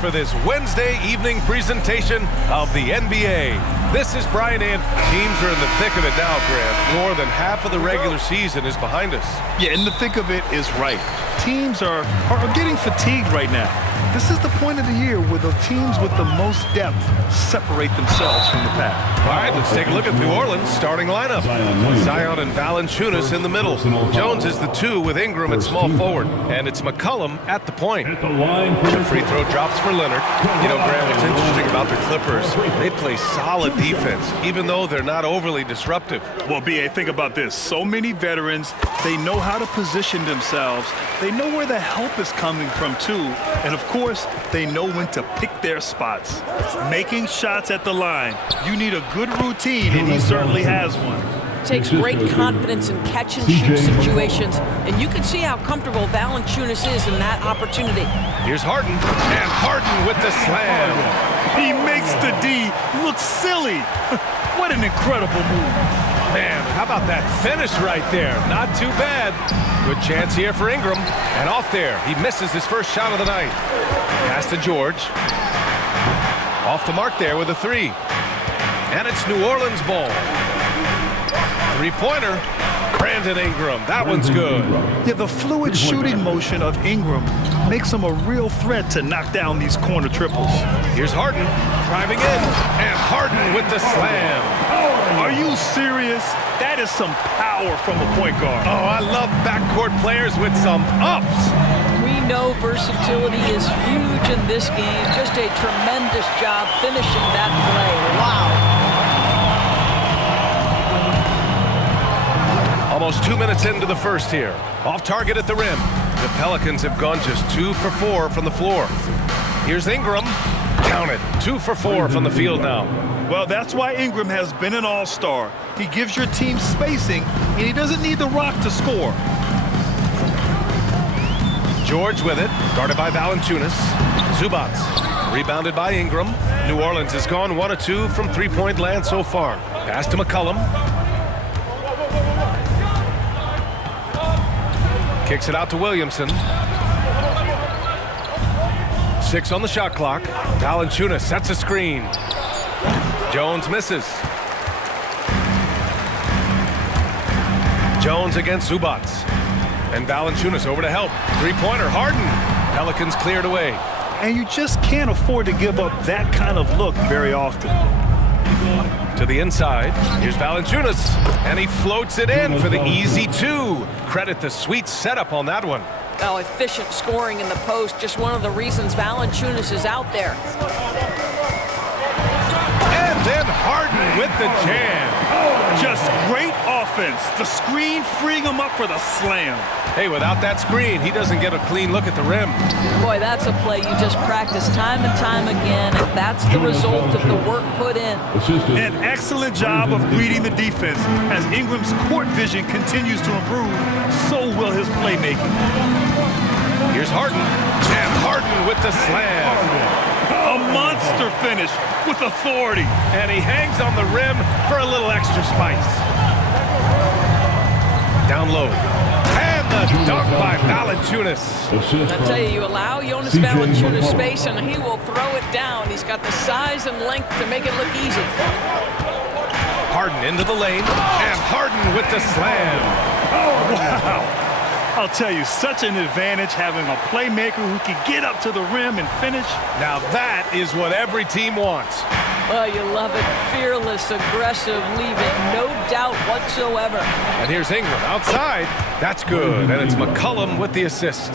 For this Wednesday evening presentation of the NBA. This is Brian, and teams are in the thick of it now, Grant. More than half of the regular season is behind us. Yeah, in the thick of it is right. Teams are getting fatigued right now. This is the point of the year where the teams with the most depth separate themselves from the pack. All right, let's take a look at New Orleans' starting lineup. Zion and Valanciunas in the middle. Jones is the 2 with Ingram at small forward. And it's McCollum at the point. The free throw drops for Leonard. You know, Grant, what's interesting about the Clippers, they play solid defense, even though they're not overly disruptive. Well, B.A., think about this. So many veterans, they know how to position themselves. They know where the help is coming from, too. And, of course, they know when to pick their spots. Making shots at the line. You need a good routine, and he certainly has one. Takes great confidence in catch-and-shoot situations, and you can see how comfortable Valanciunas is in that opportunity. Here's Harden, and Harden with the slam. He makes the D look silly. What an incredible move. Man, how about that finish right there? Not too bad. Good chance here for Ingram. And off there, he misses his first shot of the night. Pass to George. Off the mark there with a 3. And it's New Orleans ball. Three-pointer. Brandon Ingram. That one's good. Yeah, the fluid shooting motion of Ingram makes him a real threat to knock down these corner triples. Here's Harden driving in. And Harden with the slam. Are you serious? That is some power from a point guard. Oh, I love backcourt players with some ups. We know versatility is huge in this game. Just a tremendous job finishing that play. Wow. Almost 2 minutes into the first here. Off target at the rim. The Pelicans have gone just 2 for 4 from the floor. Here's Ingram. Count it. 2 for 4 from the field now. Well, that's why Ingram has been an all-star. He gives your team spacing, and he doesn't need the rock to score. George with it, guarded by Valanciunas. Zubac, rebounded by Ingram. New Orleans has gone 1 of 2 from three-point land so far. Pass to McCollum. Kicks it out to Williamson. 6 on the shot clock. Valanciunas sets a screen. Jones misses. Jones against Zubac. And Valanciunas over to help. Three-pointer, Harden. Pelicans cleared away. And you just can't afford to give up that kind of look very often. To the inside. Here's Valanciunas. And he floats it in for the easy 2. Credit the sweet setup on that one. Oh, efficient scoring in the post. Just one of the reasons Valanciunas is out there. And then Harden with the jam. Just great offense. The screen freeing him up for the slam. Hey, without that screen, he doesn't get a clean look at the rim. Boy, that's a play you just practice time and time again, and that's the result of the work put in. An excellent job of reading the defense. As Ingram's court vision continues to improve, so will his playmaking. Here's Harden. And Harden with the slam. A monster finish with authority. And he hangs on the rim for a little extra spice. Down low. And the dunk by Valanciunas. I tell you, you allow Jonas Valanciunas space and he will throw it down. He's got the size and length to make it look easy. Harden into the lane. And Harden with the slam. Wow. I'll tell you, such an advantage having a playmaker who can get up to the rim and finish. Now that is what every team wants. Oh, you love it. Fearless, aggressive, leaving no doubt whatsoever. And here's Ingram outside. That's good. And it's McCollum with the assist.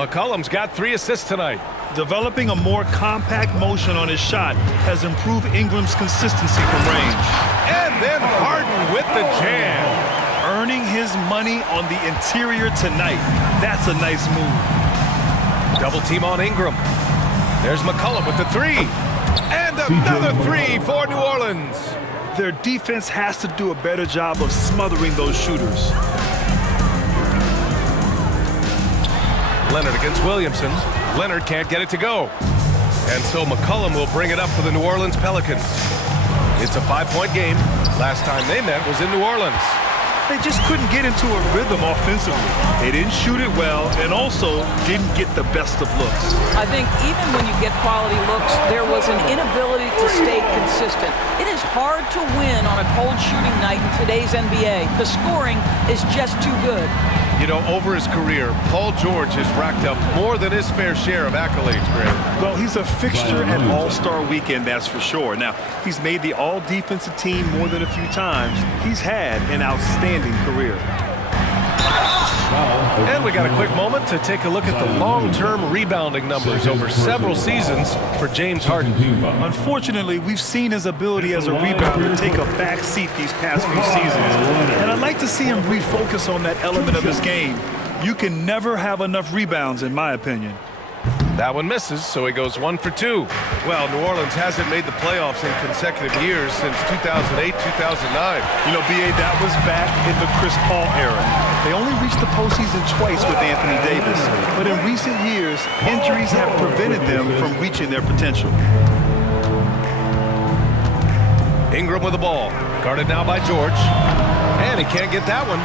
McCollum's got 3 assists tonight. Developing a more compact motion on his shot has improved Ingram's consistency from range. And then Harden with the jam. Earning his money on the interior tonight. That's a nice move. Double team on Ingram. There's McCollum with the 3. And another 3 for New Orleans. Their defense has to do a better job of smothering those shooters. Leonard against Williamson. Leonard can't get it to go. And so McCollum will bring it up for the New Orleans Pelicans. It's a 5-point game. Last time they met was in New Orleans. They just couldn't get into a rhythm offensively. They didn't shoot it well and also didn't get the best of looks. I think even when you get quality looks, there was an inability to stay consistent. It is hard to win on a cold shooting night in today's NBA. The scoring is just too good. You know, over his career, Paul George has racked up more than his fair share of accolades, Greg. Well, he's a fixture at All-Star Weekend, that's for sure. Now, he's made the All-Defensive Team more than a few times. He's had an outstanding career. And we got a quick moment to take a look at the long-term rebounding numbers over several seasons for James Harden. Unfortunately, we've seen his ability as a rebounder take a back seat these past few seasons. And I'd like to see him refocus on that element of his game. You can never have enough rebounds, in my opinion. That one misses, so he goes 1 for 2. Well, New Orleans hasn't made the playoffs in consecutive years since 2008-2009. You know, B.A., that was back in the Chris Paul era. They only reached the postseason twice with Anthony Davis, but in recent years, injuries have prevented them from reaching their potential. Ingram with the ball, guarded now by George, and he can't get that one.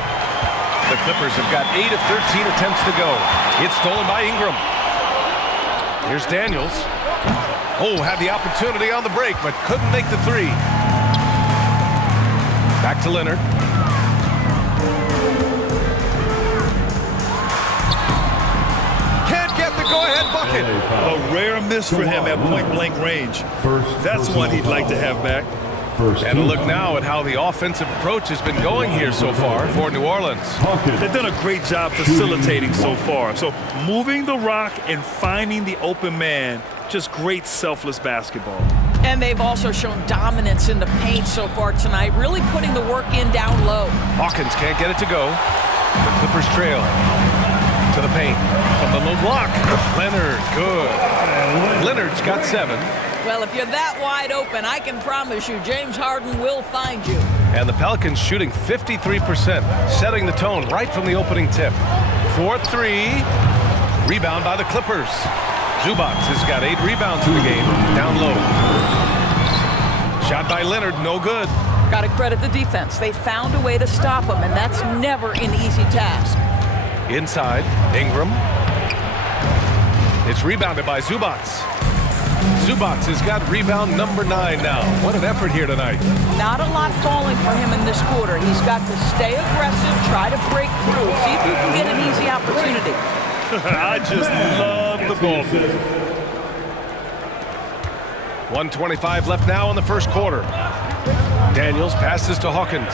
The Clippers have got 8 of 13 attempts to go. It's stolen by Ingram. Here's Daniels. Oh, had the opportunity on the break, but couldn't make the three. Back to Leonard. Can't get the go-ahead bucket. A rare miss for him at point-blank range. That's one he'd like to have back. And a look now at how the offensive approach has been going here so far for New Orleans. They've done a great job facilitating so far. So moving the rock and finding the open man, just great selfless basketball. And they've also shown dominance in the paint so far tonight, really putting the work in down low. Hawkins can't get it to go. The Clippers trail to the paint from the low block. Leonard, good. Leonard's got 7. Well, if you're that wide open, I can promise you James Harden will find you. And the Pelicans shooting 53%, setting the tone right from the opening tip. 4-3. Rebound by the Clippers. Zubac has got 8 rebounds in the game. Down low. Shot by Leonard, no good. Got to credit the defense. They found a way to stop him, and that's never an easy task. Inside, Ingram. It's rebounded by Zubac. Zubac has got rebound number 9 now. What an effort here tonight. Not a lot falling for him in this quarter. He's got to stay aggressive, try to break through, see if he can get an easy opportunity. I just love the ball. 1:25 left now in the first quarter. Daniels passes to Hawkins.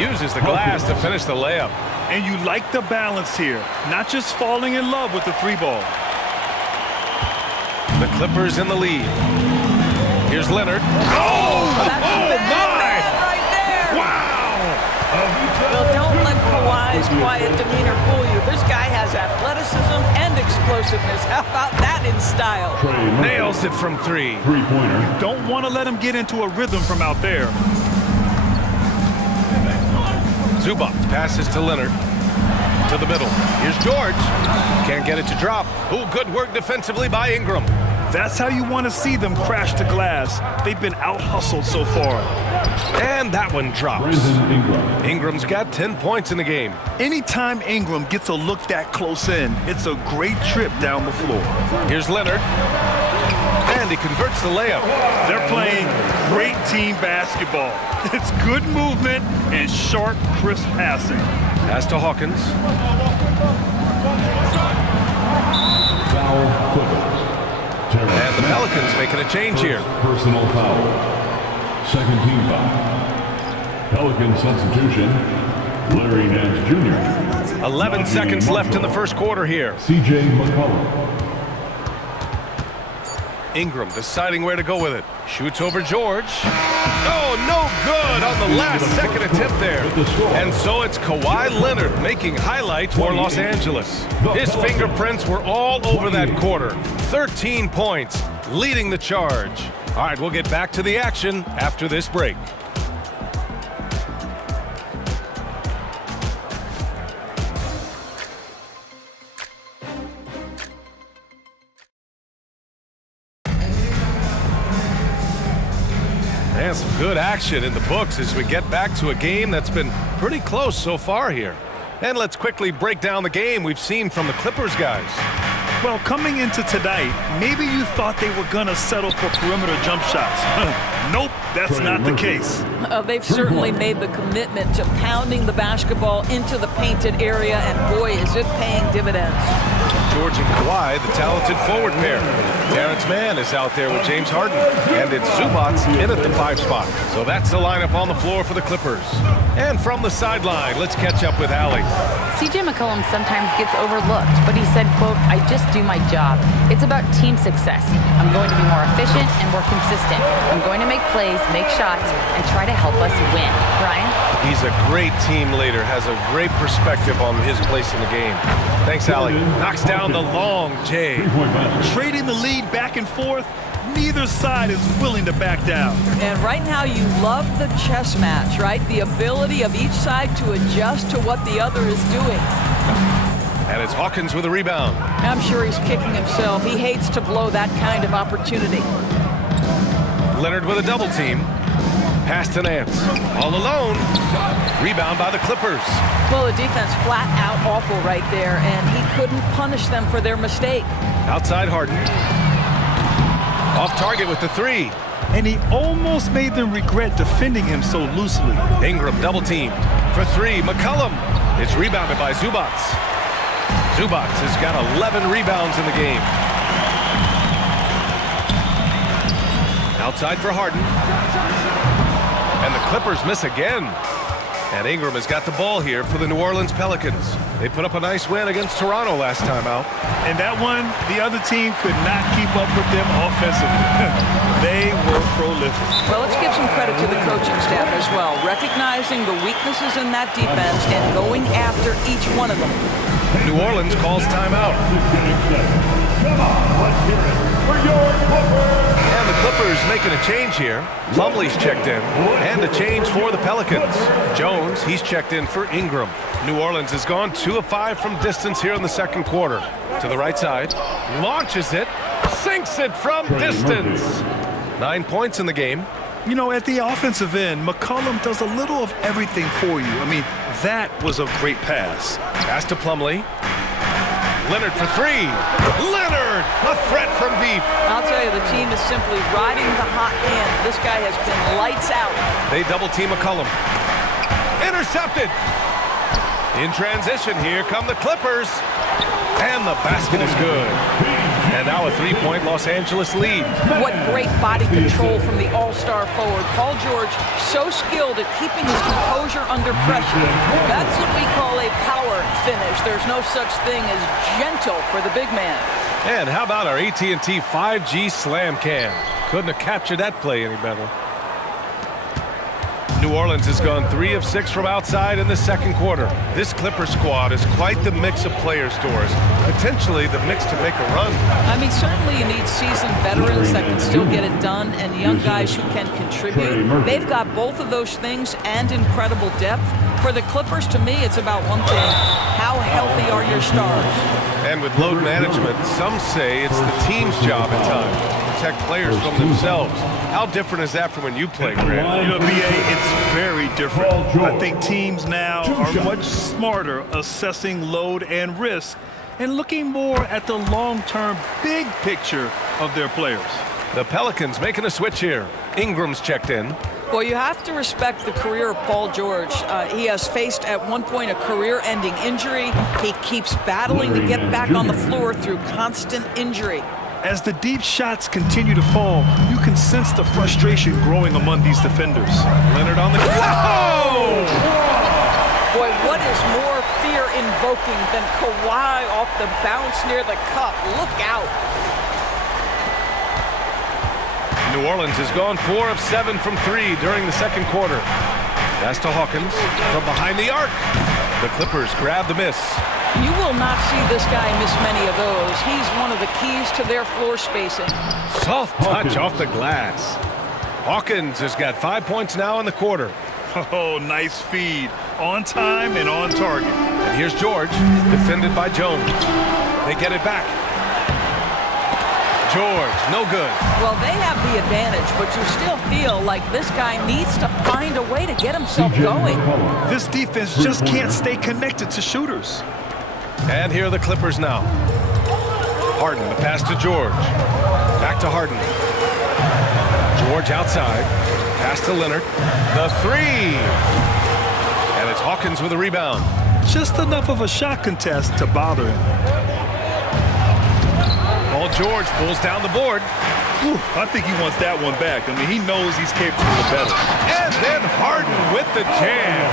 Uses the glass to finish the layup. And you like the balance here, not just falling in love with the 3-ball. The Clippers in the lead. Here's Leonard. That's a bad man right there. Wow! Well, don't let Kawhi's quiet demeanor fool you. This guy has athleticism and explosiveness. How about that in style? Nails it from 3. Three-pointer. Don't want to let him get into a rhythm from out there. Zubac passes to Leonard. To the middle. Here's George. Can't get it to drop. Oh, good work defensively by Ingram. That's how you want to see them crash to glass. They've been out-hustled so far. And that one drops. Brandon Ingram. Ingram's got 10 points in the game. Anytime Ingram gets a look that close in, it's a great trip down the floor. Here's Leonard. And he converts the layup. They're playing great team basketball. It's good movement and sharp, crisp passing. Pass to Hawkins. Foul, Clippers. And the Pelicans making a change here. Personal foul. Second team foul. Pelican substitution. Larry Nance Jr. 11 seconds left in the first quarter here. C.J. McCollum. Ingram deciding where to go with it. Shoots over George. Oh, no good on the last second attempt there. And so it's Kawhi Leonard making highlights for Los Angeles. His fingerprints were all over that quarter. 13 points, leading the charge. All right, we'll get back to the action after this break. And some good action in the books as we get back to a game that's been pretty close so far here. And let's quickly break down the game we've seen from the Clippers guys. Well, coming into tonight, maybe you thought they were going to settle for perimeter jump shots. Nope, that's not the case. They've certainly made the commitment to pounding the basketball into the painted area, and boy, is it paying dividends. George and Kawhi, the talented forward pair. Terrence Mann is out there with James Harden, and it's Zubats in at the 5 spot. So that's the lineup on the floor for the Clippers. And from the sideline, let's catch up with Allie. CJ McCollum sometimes gets overlooked, but he said, quote, "I just do my job. It's about team success. I'm going to be more efficient and more consistent. I'm going to make plays, make shots, and try to help us win." Ryan? He's a great team leader, has a great perspective on his place in the game. Thanks, Allie. Knocks down the long J. Trading the lead back and forth, neither side is willing to back down. And right now you love the chess match, right? The ability of each side to adjust to what the other is doing. And it's Hawkins with a rebound. I'm sure he's kicking himself. He hates to blow that kind of opportunity. Leonard with a double team. Pass to Nance. All alone. Rebound by the Clippers. Well, the defense flat out awful right there, and he couldn't punish them for their mistake. Outside Harden. Off target with the 3. And he almost made them regret defending him so loosely. Ingram double teamed. For 3, McCollum. It's rebounded by Zubats. Zubats has got 11 rebounds in the game. Outside for Harden. And the Clippers miss again. And Ingram has got the ball here for the New Orleans Pelicans. They put up a nice win against Toronto last time out. And that one, the other team could not keep up with them offensively. They were prolific. Well, let's give some credit to the coaching staff as well, recognizing the weaknesses in that defense and going after each one of them. New Orleans calls timeout. Come on, let's hear it for your Clippers. And the Clippers making a change here. Plumlee's checked in. And a change for the Pelicans. Jones, he's checked in for Ingram. New Orleans has gone 2 of 5 from distance here in the second quarter. To the right side. Launches it. Sinks it from distance. 9 points in the game. You know, at the offensive end, McCollum does a little of everything for you. I mean, that was a great pass. Pass to Plumlee. Leonard for 3. Leonard, a threat from deep. I'll tell you, the team is simply riding the hot hand. This guy has been lights out. They double team McCollum. Intercepted. In transition, here come the Clippers. And the basket is good. And now a 3-point Los Angeles lead. What great body control from the all-star forward. Paul George, so skilled at keeping his composure under pressure. That's what we call a power finish. There's no such thing as gentle for the big man. And how about our AT&T 5G Slam Cam? Couldn't have captured that play any better. New Orleans has gone 3 of 6 from outside in the second quarter. This Clipper squad is quite the mix of players, Doris. Potentially the mix to make a run. I mean, certainly you need seasoned veterans that can still get it done and young guys who can contribute. They've got both of those things and incredible depth. For the Clippers, to me, it's about one thing. How healthy are your stars? And with load management, some say it's the team's job at times to protect players from themselves. How different is that from when you played, Grant? You know, BA, it's very different. I think teams now are much smarter assessing load and risk and looking more at the long-term big picture of their players. The Pelicans making a switch here. Ingram's checked in. Well, you have to respect the career of Paul George. He has faced at one point a career-ending injury. He keeps battling to get back on the floor through constant injury. As the deep shots continue to fall, you can sense the frustration growing among these defenders. Leonard on the... Whoa! Boy, what is more fear-invoking than Kawhi off the bounce near the cup? Look out. New Orleans has gone 4 of 7 from 3 during the second quarter. Pass to Hawkins from behind the arc. The Clippers grab the miss. You will not see this guy miss many of those. He's one of the keys to their floor spacing. Soft touch off the glass. Hawkins has got 5 points now in the quarter. Oh, nice feed. On time and on target. And here's George, defended by Jones. They get it back. George, no good. Well, they have the advantage, but you still feel like this guy needs to find a way to get himself going. This defense just can't stay connected to shooters. And here are the Clippers now. Harden, the pass to George. Back to Harden. George outside. Pass to Leonard. The three. And it's Hawkins with a rebound. Just enough of a shot contest to bother him. Paul George pulls down the board. Whew, I think he wants that one back. I mean, he knows he's capable of better. And then Harden with the jam.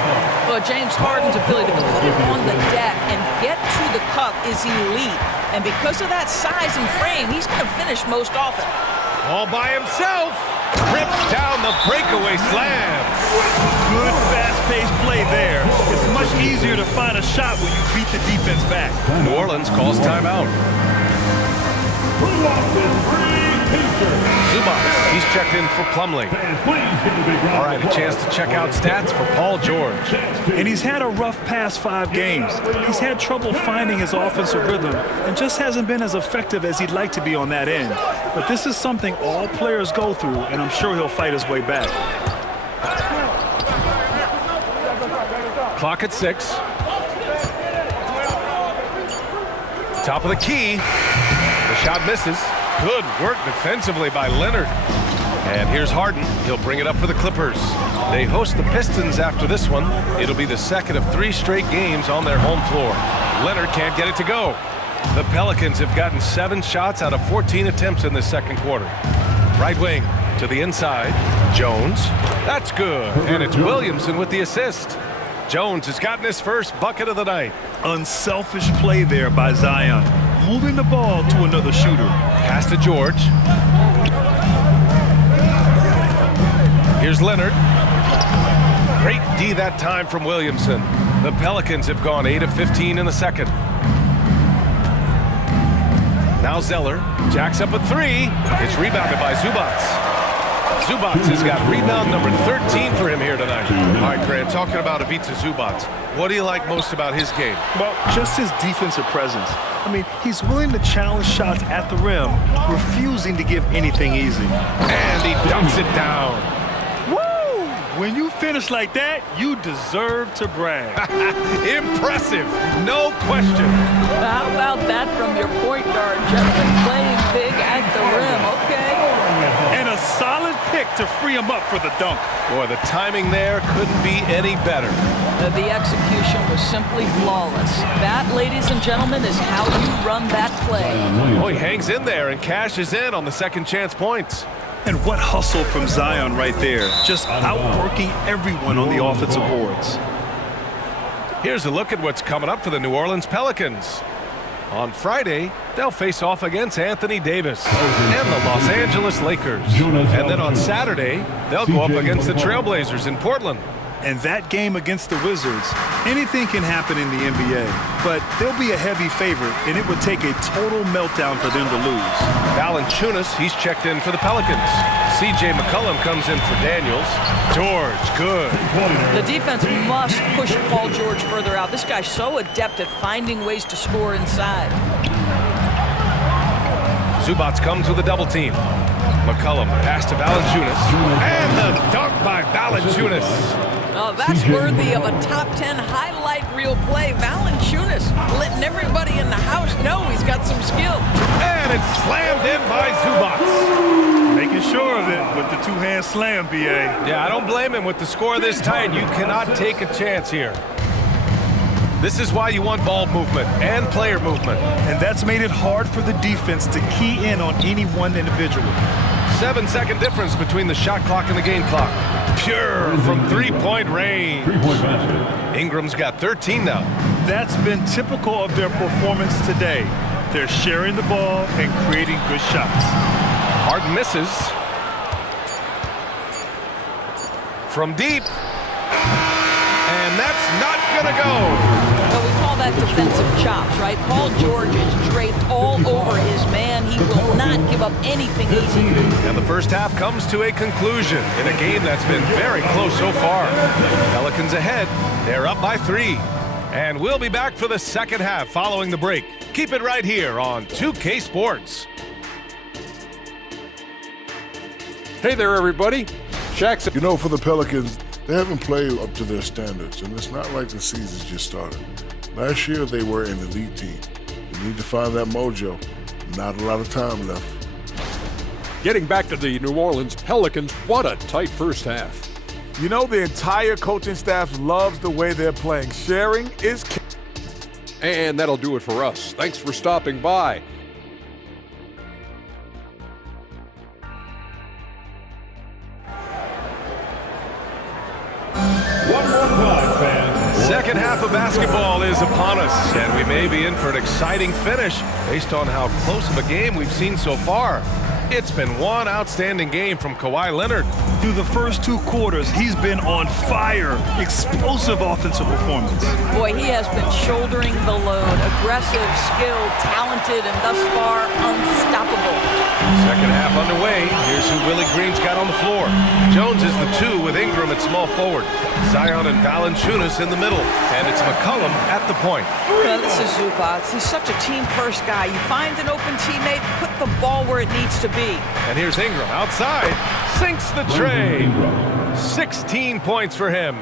Well, James Harden's ability to put it on the deck and get to the cup is elite. And because of that size and frame, he's going to finish most often. All by himself. Rips down the breakaway slam. Good fast-paced play there. It's much easier to find a shot when you beat the defense back. New Orleans calls timeout. Zubac, he's checked in for Plumlee. All right, a chance to check out stats for Paul George. And he's had a rough past 5 games. He's had trouble finding his offensive rhythm and just hasn't been as effective as he'd like to be on that end. But this is something all players go through, and I'm sure he'll fight his way back. Clock at 6. Top of the key. The shot misses. Good work defensively by Leonard. And here's Harden. He'll bring it up for the Clippers. They host the Pistons after this one. It'll be the second of 3 straight games on their home floor. Leonard can't get it to go. The Pelicans have gotten 7 shots out of 14 attempts in the second quarter. Right wing to the inside. Jones. That's good. And it's Williamson with the assist. Jones has gotten his first bucket of the night. Unselfish play there by Zion. Moving the ball to another shooter. Pass to George. Here's Leonard. Great D that time from Williamson. The Pelicans have gone 8 of 15 in the second. Now Zeller jacks up a 3. It's rebounded by Zubac. Zubac has got rebound number 13 for him here tonight. All right, Grant, talking about Ivica Zubac, what do you like most about his game? Well, just his defensive presence. I mean, he's willing to challenge shots at the rim, refusing to give anything easy. And he dumps it down. Woo! When you finish like that, you deserve to brag. Impressive, no question. How about that from your point guard? Just been playing big at the rim, okay? And a solid pick to free him up for the dunk. Boy, the timing there couldn't be any better. The execution was simply flawless. That, ladies and gentlemen, is how you run that play. Oh, he hangs in there and cashes in on the second chance points. And what hustle from Zion right there. Just outworking everyone on the offensive boards. Here's a look at what's coming up for the New Orleans Pelicans. On Friday, they'll face off against Anthony Davis and the Los Angeles Lakers. And then on Saturday, they'll go up against the Trailblazers in Portland. And that game against the Wizards, anything can happen in the NBA, but they'll be a heavy favorite, and it would take a total meltdown for them to lose. Valanciunas, he's checked in for the Pelicans. C.J. McCollum comes in for Daniels. George, good. The defense must push Paul George further out. This guy's so adept at finding ways to score inside. Zubac comes with a double team. McCollum, pass to Valanciunas. And the dunk by Valanciunas. Oh, that's worthy of a top 10 highlight reel play. Valanciunas letting everybody in the house know he's got some skill. And it's slammed in by Zubac. Making sure of it with the two-hand slam, B.A. Yeah, I don't blame him with the score this tight. You cannot take a chance here. This is why you want ball movement and player movement. And that's made it hard for the defense to key in on any one individual. 7-second difference between the shot clock and the game clock. Pure from three-point range. Ingram's got 13 now. That's been typical of their performance today. They're sharing the ball and creating good shots. Harden misses. From deep. And that's not going to go. Well, we call that defensive chops, right? Paul George is draped all over his man. He will not give up anything easy. And the first half comes to a conclusion in a game that's been very close so far. Pelicans ahead. They're up by 3. And we'll be back for the second half following the break. Keep it right here on 2K Sports. Hey there, everybody. Shaq's. You know, for the Pelicans, they haven't played up to their standards, and it's not like the season's just started. Last year, they were an elite team. They need to find that mojo. Not a lot of time left. Getting back to the New Orleans Pelicans, what a tight first half. You know, the entire coaching staff loves the way they're playing. Sharing is key. And that'll do it for us. Thanks for stopping by. One more time, fans. Second half of basketball is upon us, and we may be in for an exciting finish based on how close of a game we've seen so far. It's been one outstanding game from Kawhi Leonard. Through the first 2 quarters, he's been on fire. Explosive offensive performance. Boy, he has been shouldering the load. Aggressive, skilled, talented, and thus far unstoppable. Second half underway. Here's who Willie Green's got on the floor. Jones is the 2 with Ingram at small forward. Zion and Valanciunas in the middle. And it's McCollum at the point. Well, this is Zubac. He's such a team-first guy. You find an open teammate, put the ball where it needs to be. And here's Ingram outside. Sinks the tray. 16 points for him.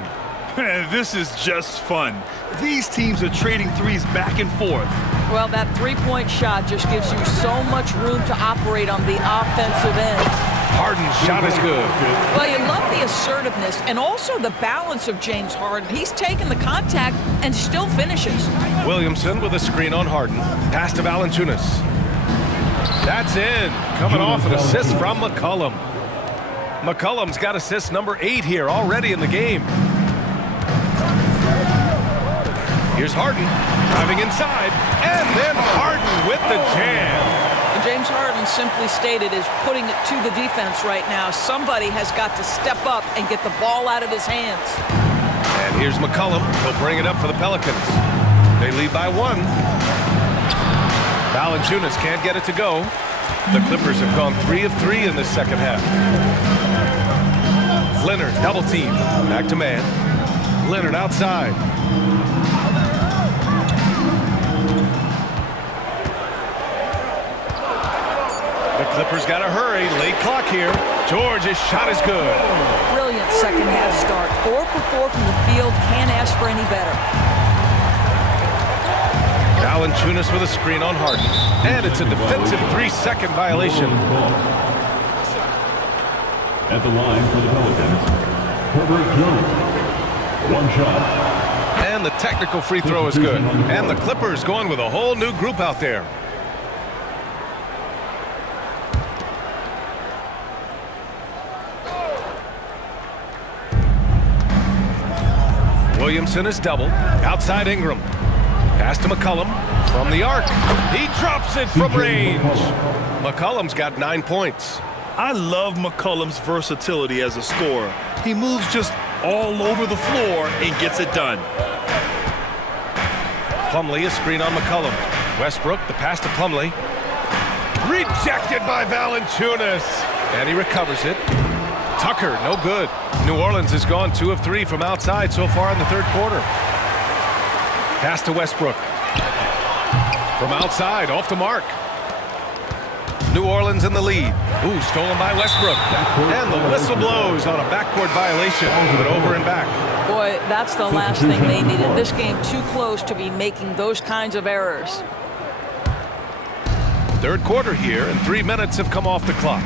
This is just fun. These teams are trading threes back and forth. Well, that three-point shot just gives you so much room to operate on the offensive end. Harden's shot is good. Well, you love the assertiveness and also the balance of James Harden. He's taken the contact and still finishes. Williamson with a screen on Harden. Pass to Valanciunas. That's in. Coming off an assist from McCollum. McCollum's got assist number 8 here already in the game. Here's Harden driving inside, and then Harden with the jam. And James Harden, simply stated, is putting it to the defense right now. Somebody has got to step up and get the ball out of his hands. And here's McCollum. He'll bring it up for the Pelicans. They lead by 1. Valanciunas can't get it to go. The Clippers have gone 3 of 3 in this second half. Leonard double team. Back to man. Leonard outside. The Clippers got to hurry. Late clock here. George's shot is good. Brilliant second half start. 4 for 4 from the field. Can't ask for any better. Valanciunas with a screen on Harden. And it's a defensive 3-second violation. At the line for the Pelicans, Herbert Jones. 1 shot. And the technical free throw is good. And the Clippers going with a whole new group out there. Williamson is double. Outside Ingram. Pass to McCollum from the arc. He drops it from range. McCollum's got 9 points. I love McCollum's versatility as a scorer. He moves just all over the floor and gets it done. Plumlee, a screen on McCollum. Westbrook, the pass to Plumlee. Rejected by Valanciunas. And he recovers it. Tucker, no good. New Orleans has gone 2 of 3 from outside so far in the third quarter. Pass to Westbrook. From outside, off the mark. New Orleans in the lead. Ooh, stolen by Westbrook. And the whistle blows on a backcourt violation, but over and back. Boy, that's the last thing they needed. This game too close to be making those kinds of errors. Third quarter here, and 3 minutes have come off the clock.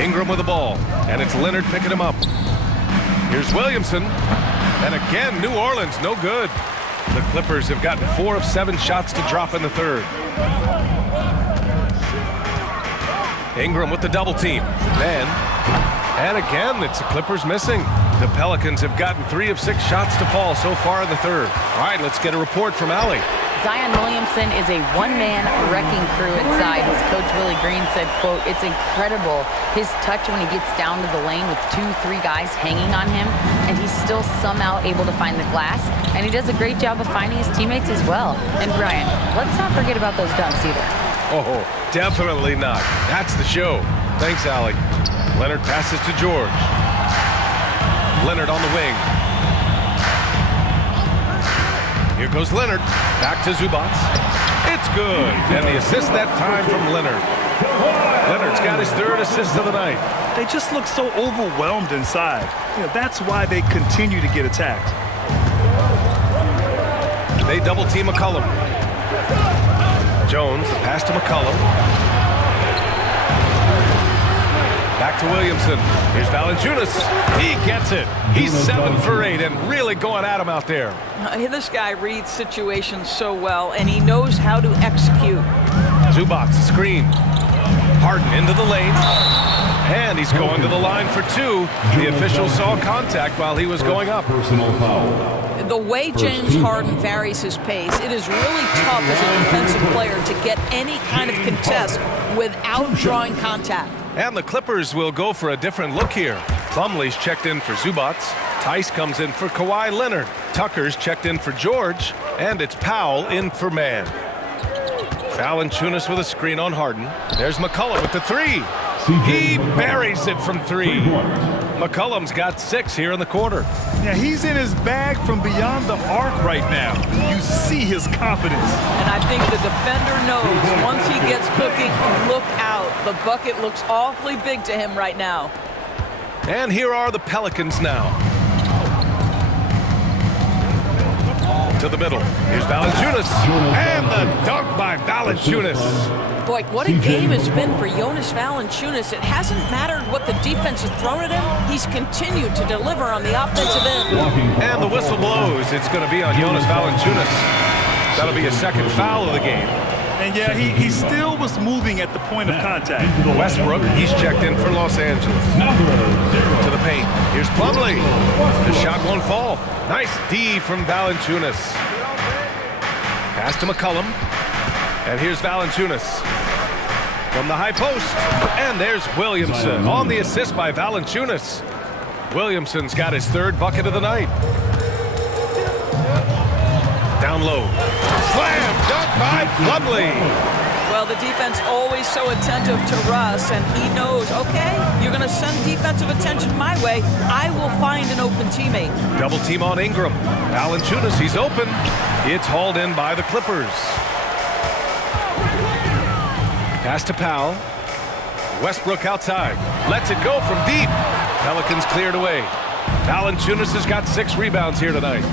Ingram with the ball, and it's Leonard picking him up. Here's Williamson, and again, New Orleans, no good. The Clippers have gotten 4 of 7 shots to drop in the third. Ingram with the double team. Man, and again, it's the Clippers missing. The Pelicans have gotten 3 of 6 shots to fall so far in the third. All right, let's get a report from Allie. Zion Williamson is a one-man wrecking crew inside. His coach, Willie Green, said, quote, "It's incredible his touch when he gets down to the lane with 2-3 guys hanging on him, and he's still somehow able to find the glass, and he does a great job of finding his teammates as well." And Brian, let's not forget about those dunks either. Oh, definitely not. That's the show. Thanks, Allie. Leonard passes to George. Leonard on the wing. Here goes Leonard. Back to Zubac. It's good. And the assist that time from Leonard. Leonard's got his third assist of the night. They just look so overwhelmed inside. That's why they continue to get attacked. They double team McCollum. Jones, the pass to McCollum. Back to Williamson. Here's Valanciunas. He gets it. He's 7 for 8 and really going at him out there. This guy reads situations so well, and he knows how to execute. Zubac, screen. Harden into the lane. And he's going to the line for 2. The official saw contact while he was going up. Personal foul. The way James Harden varies his pace, it is really tough as a defensive player to get any kind of contest without drawing contact. And the Clippers will go for a different look here. Plumlee's checked in for Zubac. Tice comes in for Kawhi Leonard. Tucker's checked in for George. And it's Powell in for Mann. Valanciunas with a screen on Harden. There's McCollum with the 3. He buries it from 3. McCollum's got 6 here in the quarter. Yeah, he's in his bag from beyond the arc right now. You see his confidence. And I think the defender knows once he gets cooking, look out. The bucket looks awfully big to him right now. And here are the Pelicans now. To the middle. Here's Valanciunas. And the dunk by Valanciunas. Boy, what a game it's been for Jonas Valanciunas. It hasn't mattered what the defense has thrown at him. He's continued to deliver on the offensive end. And the whistle blows. It's going to be on Jonas Valanciunas. That'll be his second foul of the game. And yeah, he still was moving at the point of contact. Westbrook, he's checked in for Los Angeles. To the paint. Here's Plumlee. The shot won't fall. Nice D from Valanciunas. Pass to McCollum. And here's Valanciunas from the high post. And there's Williamson on the assist by Valanciunas. Williamson's got his 3rd bucket of the night. Down low. Slam dunk by Plumlee. Well, the defense always so attentive to Russ, and he knows, okay, you're going to send defensive attention my way. I will find an open teammate. Double team on Ingram. Valanciunas, he's open. It's hauled in by the Clippers. Pass to Powell. Westbrook outside. Lets it go from deep. Pelicans cleared away. Valanciunas has got 6 rebounds here tonight.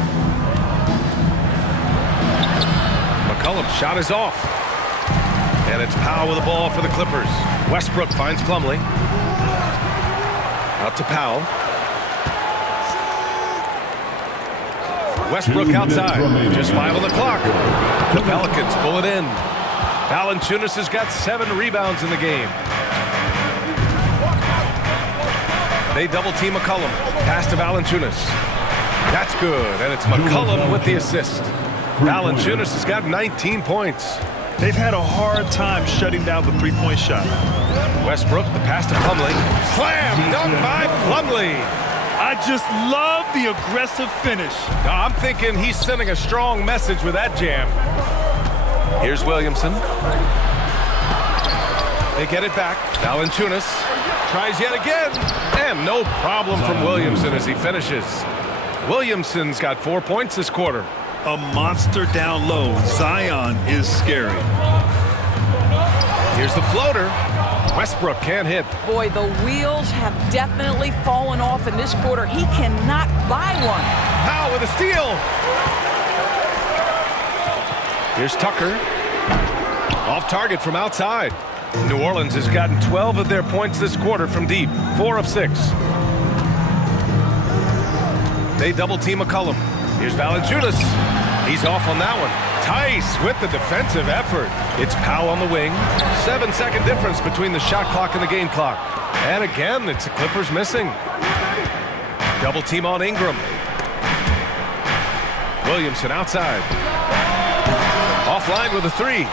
McCollum's shot is off. And it's Powell with the ball for the Clippers. Westbrook finds Plumlee. Out to Powell. Westbrook outside. Just 5 on the clock. The Pelicans pull it in. Valanciunas has got 7 rebounds in the game. They double team McCollum. Pass to Valanciunas. That's good, and it's McCollum with the assist. Valanciunas has got 19 points. They've had a hard time shutting down the 3-point shot. Westbrook, the pass to Plumlee. Slam dunk by Plumlee. I just love the aggressive finish. Now, I'm thinking he's sending a strong message with that jam. Here's Williamson. They get it back. Valanciunas tries yet again. And no problem from Williamson as he finishes. Williamson's got 4 points this quarter. A monster down low. Zion is scary. Here's the floater. Westbrook can't hit. Boy, the wheels have definitely fallen off in this quarter. He cannot buy one. Powell with a steal. Here's Tucker. Off target from outside. New Orleans has gotten 12 of their points this quarter from deep. 4 of 6. They double team McCollum. Here's Valanciunas. He's off on that one. Tice with the defensive effort. It's Powell on the wing. 7-second difference between the shot clock and the game clock. And again, it's the Clippers missing. Double team on Ingram. Williamson outside. Offline with a 3.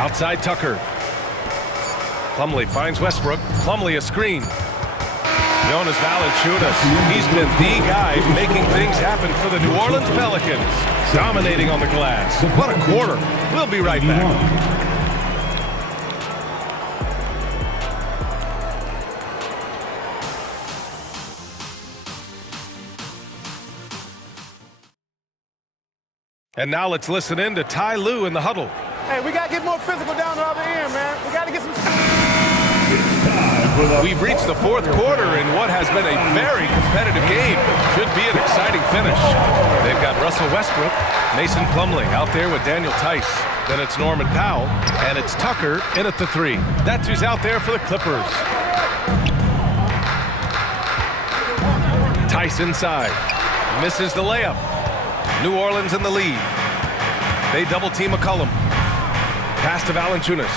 Outside Tucker. Plumlee finds Westbrook. Plumlee a screen. Jonas Valanciunas. He's been the guy making things happen for the New Orleans Pelicans. Dominating on the glass. What a quarter. We'll be right back. And now let's listen in to Ty Lue in the huddle. Hey, we got to get more physical down the other end, man. We got to get some... We've reached the fourth quarter in what has been a very competitive game. Should be an exciting finish. They've got Russell Westbrook, Mason Plumlee out there with Daniel Tice. Then it's Norman Powell, and it's Tucker in at the 3. That's who's out there for the Clippers. Tice inside. Misses the layup. New Orleans in the lead. They double-team McCollum. Pass to Valanciunas.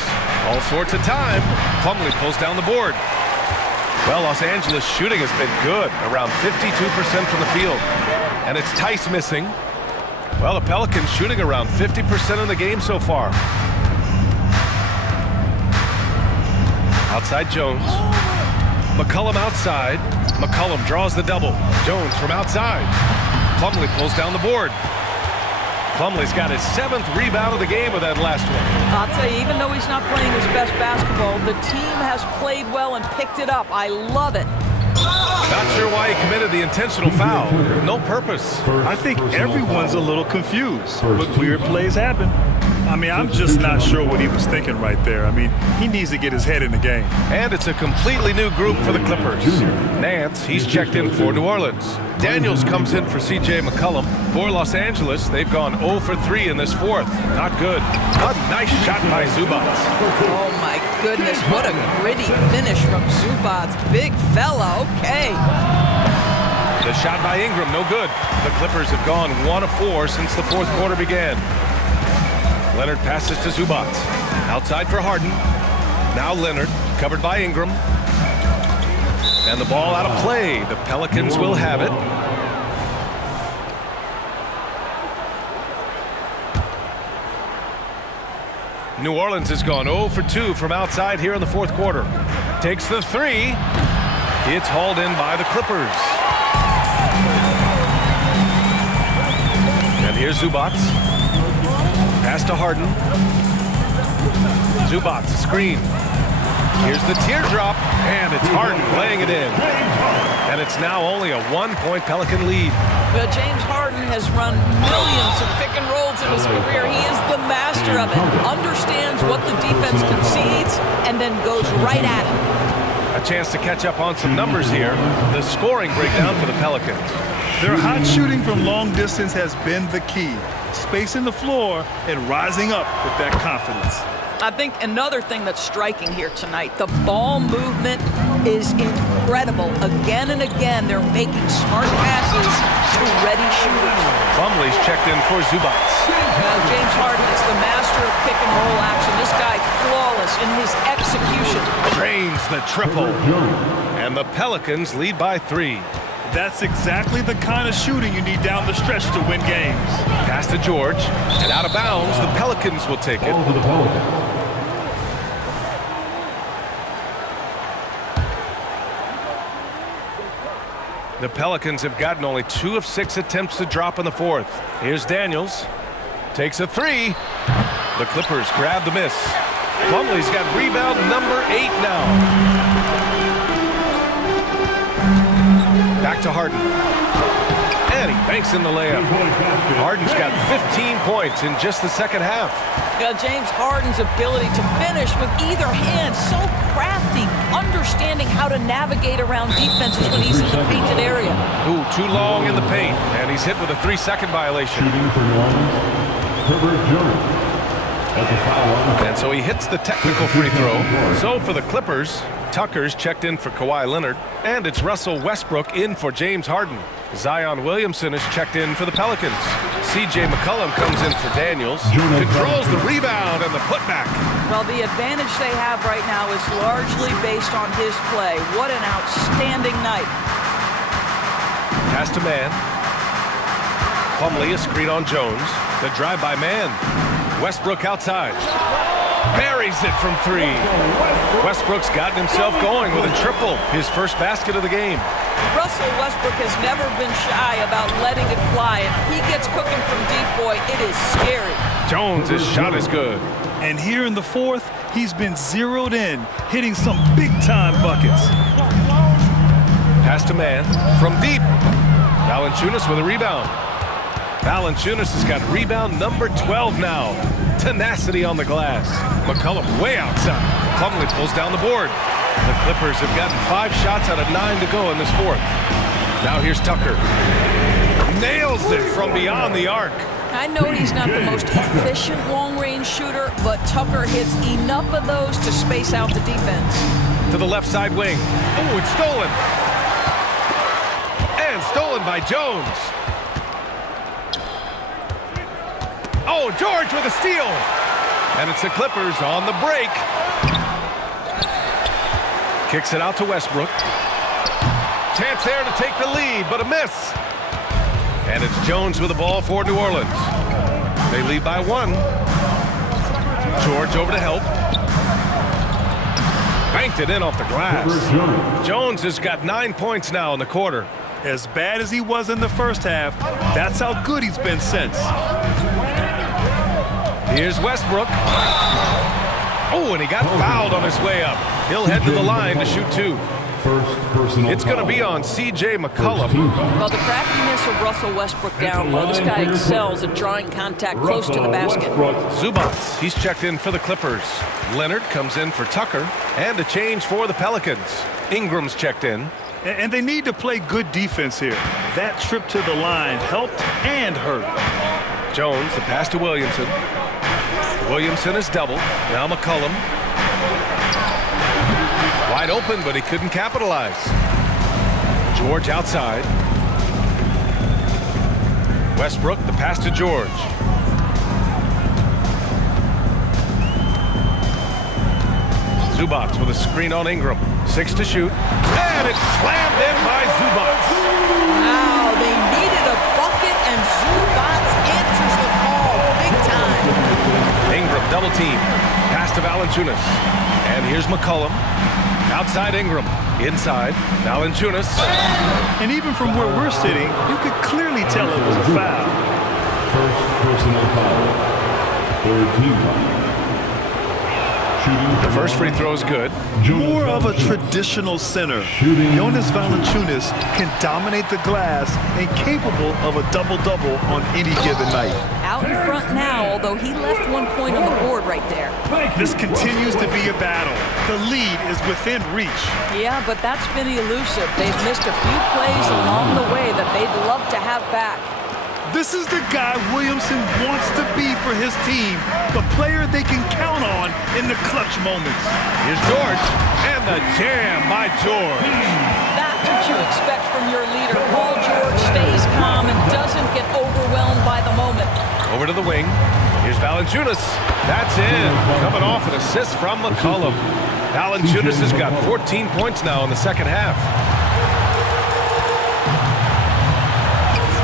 All sorts of time. Plumlee pulls down the board. Well, Los Angeles shooting has been good, around 52% from the field. And it's Tice missing. Well, the Pelicans shooting around 50% in the game so far. Outside Jones. McCollum outside. McCollum draws the double. Jones from outside. Plumlee pulls down the board. Plumlee's got his 7th rebound of the game with that last one. I'll tell you, even though he's not playing his best basketball, the team has played well and picked it up. I love it. Not sure why he committed the intentional foul. No purpose. I think everyone's a little confused, but weird plays happen. I mean, I'm just not sure what he was thinking right there. I mean, he needs to get his head in the game. And it's a completely new group for the Clippers. Nance, he's checked in for New Orleans. Daniels comes in for C.J. McCollum. For Los Angeles, they've gone 0 for 3 in this fourth. Not good. A nice shot by Zubac. Oh, my goodness. What a gritty finish from Zubac. Big fella. Okay. The shot by Ingram, no good. The Clippers have gone 1 of 4 since the fourth quarter began. Leonard passes to Zubac. Outside for Harden. Now Leonard, covered by Ingram. And the ball out of play. The Pelicans will have it. New Orleans has gone 0 for 2 from outside here in the fourth quarter. Takes the 3. It's hauled in by the Clippers. And here's Zubac. Pass to Harden. Zubac, screen. Here's the teardrop, and it's Harden laying it in. And it's now only a 1-point Pelican lead. Well, James Harden has run millions of pick and rolls in his career. He is the master of it. Understands what the defense concedes and then goes right at it. A chance to catch up on some numbers here. The scoring breakdown for the Pelicans. Their hot shooting from long distance has been the key. Spacing the floor and rising up with that confidence. I think another thing that's striking here tonight, the ball movement is incredible. Again and again, they're making smart passes to ready shooters. Plumlee's checked in for Zubac. Now, James Harden is the master of pick and roll action. This guy flawless in his execution. Drains the triple. And the Pelicans lead by 3. That's exactly the kind of shooting you need down the stretch to win games. Pass to George, and out of bounds, the Pelicans will take it. The Pelicans have gotten only 2 of 6 attempts to drop in the fourth. Here's Daniels. Takes a 3. The Clippers grab the miss. Plumlee's got rebound number 8 now. Back to Harden. And he banks in the layup. Harden's got 15 points in just the second half. James Harden's ability to finish with either hand, so crafty, understanding how to navigate around defenses when he's in the painted area. Ooh, too long in the paint, and he's hit with a 3-second violation. And so he hits the technical free throw. So for the Clippers, Tucker's checked in for Kawhi Leonard, and it's Russell Westbrook in for James Harden. Zion Williamson is checked in for the Pelicans. C.J. McCollum comes in for Daniels, controls the rebound and the putback. Well, the advantage they have right now is largely based on his play. What an outstanding night. Pass to Man. Plumlee, a screen on Jones. The drive by Man. Westbrook outside. Buries it from 3. Westbrook's gotten himself going with a triple, his first basket of the game. Russell Westbrook has never been shy about letting it fly. If he gets cooking from deep, boy, it is scary. Jones, his shot is good. And here in the fourth, he's been zeroed in, hitting some big-time buckets. Pass to Man from deep. Valanciunas with a rebound. Valanciunas has got rebound number 12 now. tenacity on the glass. McCollum way outside. Plumlee pulls down the board. The Clippers have gotten 5 shots out of 9 to go in this fourth. Now here's Tucker. Nails it from beyond the arc. I know he's not the most efficient long-range shooter, but Tucker hits enough of those to space out the defense. To the left side wing. Oh, it's stolen. And stolen by Jones. Oh, George with a steal. And it's the Clippers on the break. Kicks it out to Westbrook. Chance there to take the lead, but a miss. And it's Jones with the ball for New Orleans. They lead by 1. George over to help. Banked it in off the glass. Jones has got 9 points now in the quarter. As bad as he was in the first half, that's how good he's been since. Here's Westbrook. Oh, and he got fouled on his way up. He'll head to the line to shoot 2. It's going to be on C.J. McCollum. Well, the craftiness of Russell Westbrook down low. This guy excels at drawing contact close to the basket. Zubac, he's checked in for the Clippers. Leonard comes in for Tucker. And a change for the Pelicans. Ingram's checked in. And they need to play good defense here. That trip to the line helped and hurt. Jones, the pass to Williamson. Williamson is doubled. Now McCollum. Wide open, but he couldn't capitalize. George outside. Westbrook, the pass to George. Zubac with a screen on Ingram. 6 to shoot. And it's slammed in by Zubac. Wow, they needed a bucket, and Zubac answers the call big time. Ingram double team. Pass to Valanciunas. And here's McCollum. Outside Ingram. Inside. Valanciunas. And even from where we're sitting, you could clearly tell it was a foul. First personal foul. Third team foul. The first free throw is good. More of a traditional center. Jonas Valanciunas can dominate the glass and capable of a double-double on any given night. Out in front now, although he left 1 point on the board right there. This continues to be a battle. The lead is within reach. Yeah, but that's been elusive. They've missed a few plays along the way that they'd love to have back. This is the guy Williamson wants to be for his team, the player they can count on in the clutch moments. Here's George, and the jam by George. That's what you expect from your leader. Paul George stays calm and doesn't get overwhelmed by the moment. Over to the wing. Here's Valanciunas. That's in. Coming off an assist from McCollum. Valanciunas has got 14 points now in the second half.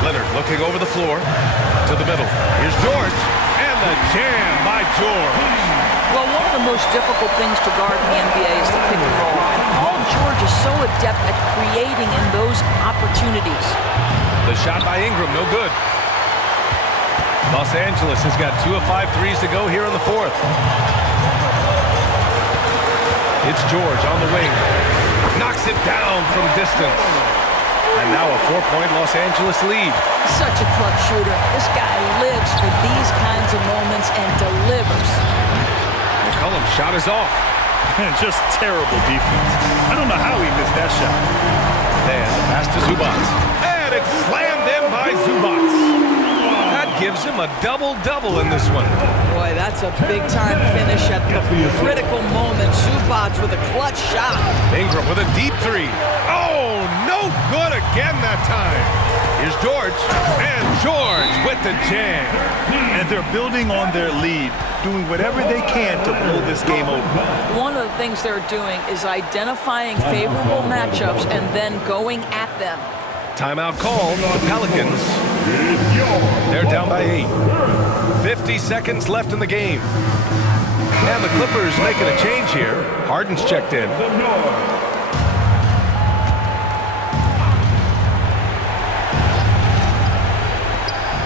Leonard looking over the floor to the middle. Here's George, and the jam by George. Well, one of the most difficult things to guard in the NBA is the pick and roll. And Paul George is so adept at creating in those opportunities. The shot by Ingram, no good. Los Angeles has got 2 of 5 threes to go here in the fourth. It's George on the wing. Knocks it down from distance. And now a 4-point Los Angeles lead. Such a clutch shooter. This guy lives for these kinds of moments and delivers. McCollum's shot is off. Just terrible defense. I don't know how he missed that shot. And the pass to Zubac. And it's slammed in by Zubac. That gives him a double-double in this one. Boy, that's a big-time finish at the critical moment. Zubac with a clutch shot. Ingram with a deep 3. Oh, no good again that time. Here's George, and George with the jam. And they're building on their lead, doing whatever they can to blow this game open. One of the things they're doing is identifying favorable matchups and then going at them. Timeout called. The Pelicans. They're down by 8. 50 seconds left in the game. And the Clippers making a change here. Harden's checked in.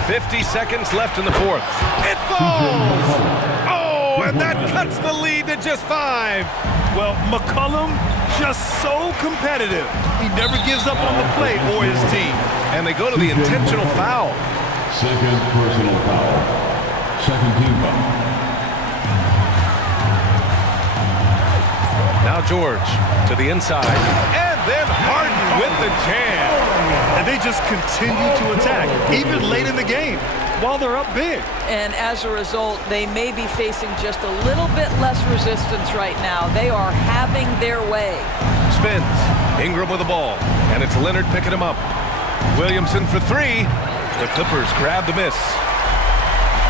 50 seconds left in the fourth. It falls! Oh, and that cuts the lead to just 5. Well, McCollum just so competitive. He never gives up on the play or his team. And they go to the intentional foul. Second personal foul. Second team foul. George to the inside. And then Harden with the jam. And they just continue to attack, even late in the game, while they're up big. And as a result, they may be facing just a little bit less resistance right now. They are having their way. Spins. Ingram with the ball. And it's Leonard picking him up. Williamson for three. The Clippers grab the miss.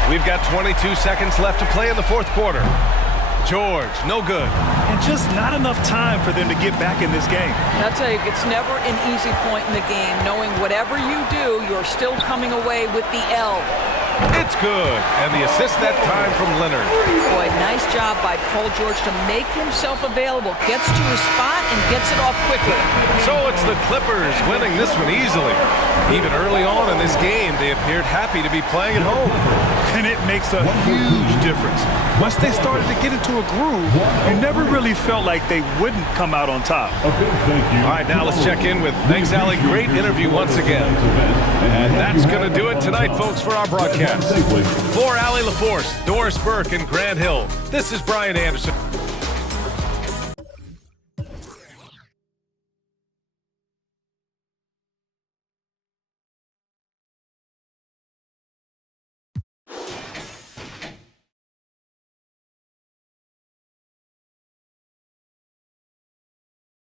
We've got 22 seconds left to play in the fourth quarter. George, no good. And just not enough time for them to get back in this game. And I'll tell you, it's never an easy point in the game, knowing whatever you do, you're still coming away with the L. It's good. And the assist that time from Leonard. Boy, nice job by Paul George to make himself available. Gets to his spot and gets it off quickly. So it's the Clippers winning this one easily. Even early on in this game, they appeared happy to be playing at home. And it makes a huge difference. Once they started to get into a groove, you never really felt like they wouldn't come out on top. All right, now let's check in with Thanks, Allie. Great interview once again. And that's going to do it tonight, folks, for our broadcast. For Allie LaForce, Doris Burke, and Grant Hill, this is Brian Anderson.